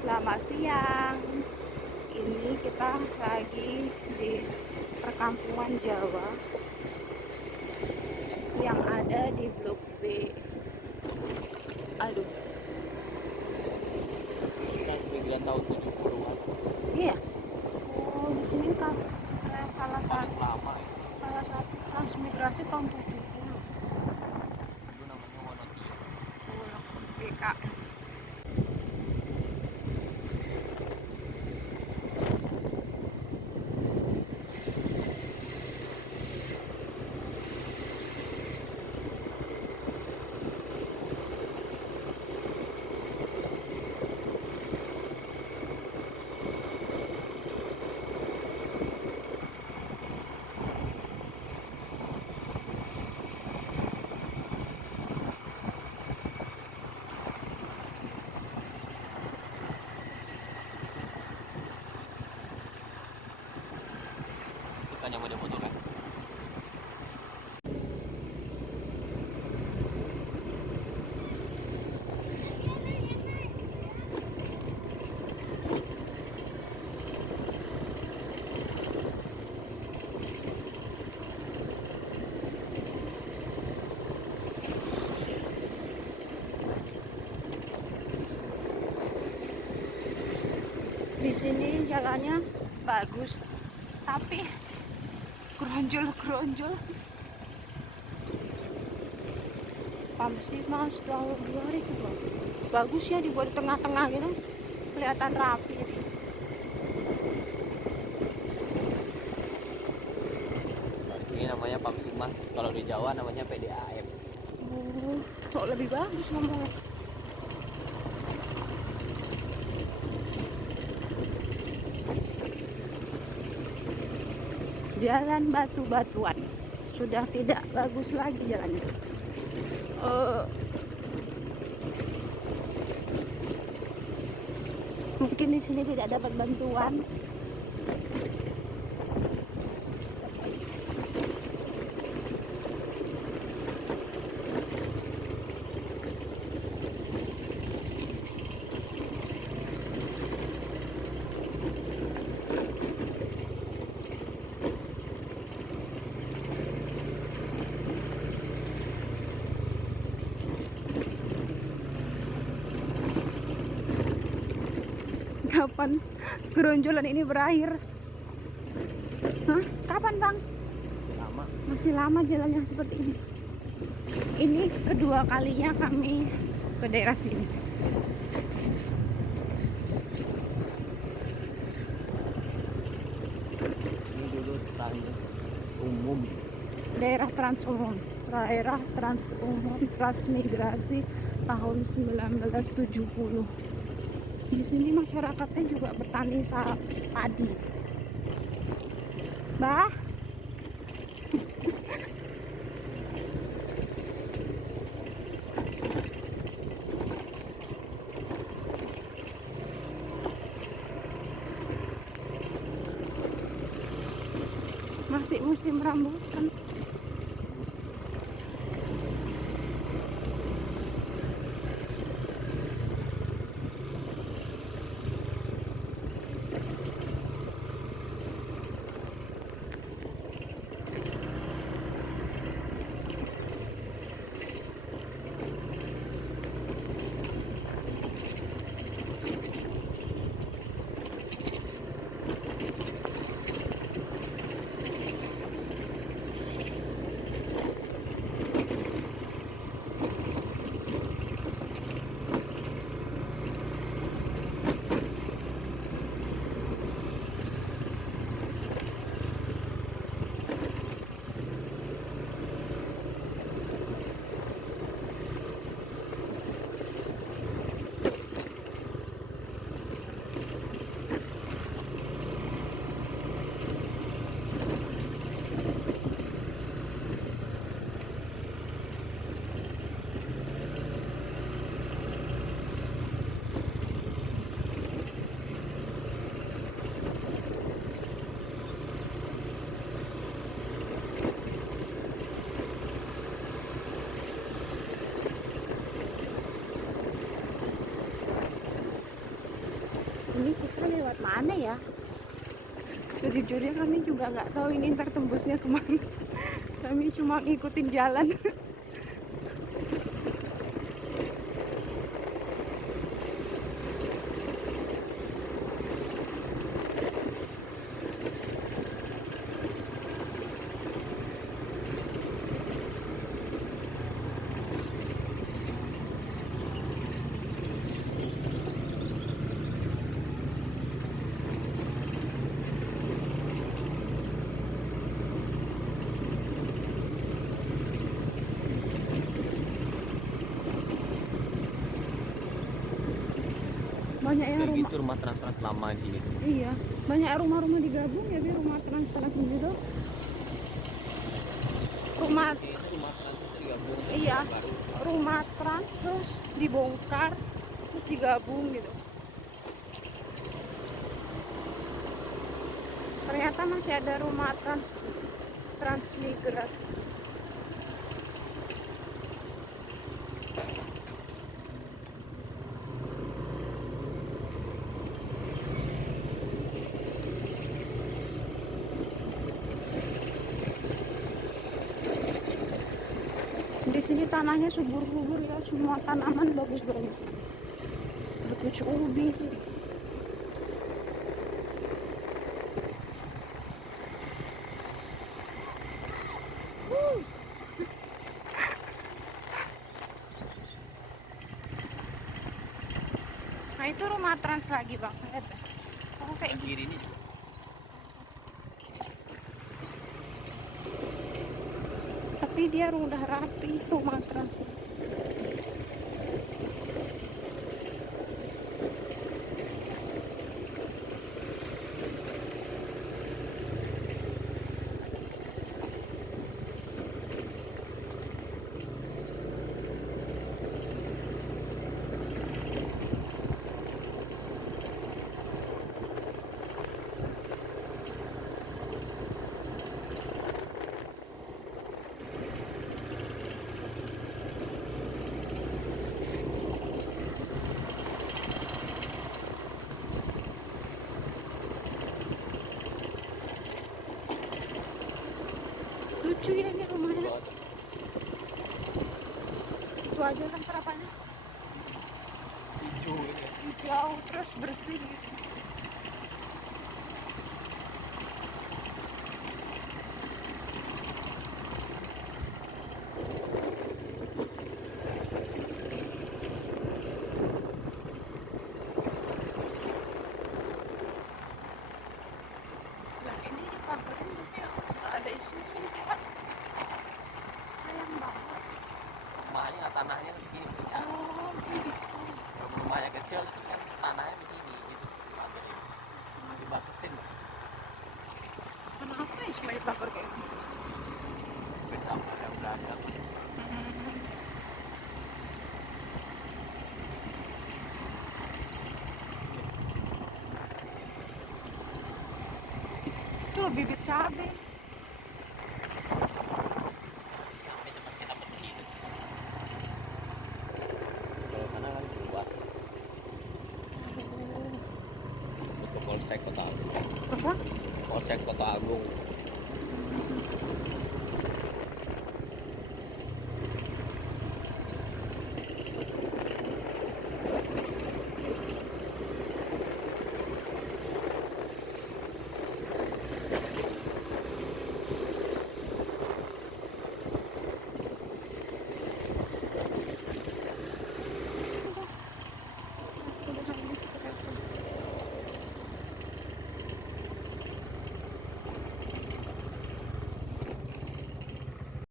Selamat siang. Ini kita lagi di perkampungan Jawa yang ada di Blok B. Aduh, Transmigran tahun 70-an. iya. Oh, di sini kan salah Paling satu lama ya. transmigrasi tahun 70. Dulu namanya Wonogiri. Oh, BKM. Bukan yang model motor kan? Di sini jalannya bagus, tapi geronjol-geronjol. Pamsi mas luar itu bang. Bagus ya dibuat di tengah-tengah gitu, kelihatan rapi. Di sini namanya Pamsimas. Kalau di Jawa namanya PDAM. Oh, kok lebih bagus ngomongnya. Jalan batu-batuan sudah tidak bagus lagi jalannya. Mungkin di sini tidak dapat bantuan. Kapan geronjolan ini berakhir? Hah? Kapan bang? Lama. Masih lama jalannya seperti ini. Ini kedua kalinya kami ke daerah sini. Ini dulu trans umum. Daerah Trans Umum transmigrasi tahun 1970. Di sini masyarakatnya juga bertani padi. Bah, masih musim rambutan. lewat mana ya? Sejujurnya kami juga nggak tahu ini ntar tembusnya kemana. Kami cuma ngikutin jalan. Banyak yang Kayak rumah, gitu rumah trans lama di sini. iya, banyak rumah-rumah digabung ya, Bi, rumah trans gitu. Rumah, Kayaknya rumah trans itu digabung sama iya, rumah baru. rumah trans terus dibongkar terus digabung gitu. Ternyata masih ada rumah transmigrasi. Di sini tanahnya subur-subur ya, semua tanaman bagus banget. Berkucu ubi. Nah itu rumah trans lagi bang, lihat ya. Oh kayak gini. Kiri ini juga. Tapi dia udah rapi rumah trans. Lucu ya ini rumahnya. Itu aja kan sarapannya Hijau ini. hijau terus bersih. Nah ini dipagarin tapi nggak ada isinya. Sayang banget. Rumahnya tanahnya di sini. Oh gitu. Kalau rumahnya kecil itu kan tanahnya di sini gitu. Dibatasin. Kenapa ya cuma dipagar kayak gitu? Beda yang beragam. Itu loh bibit cabai.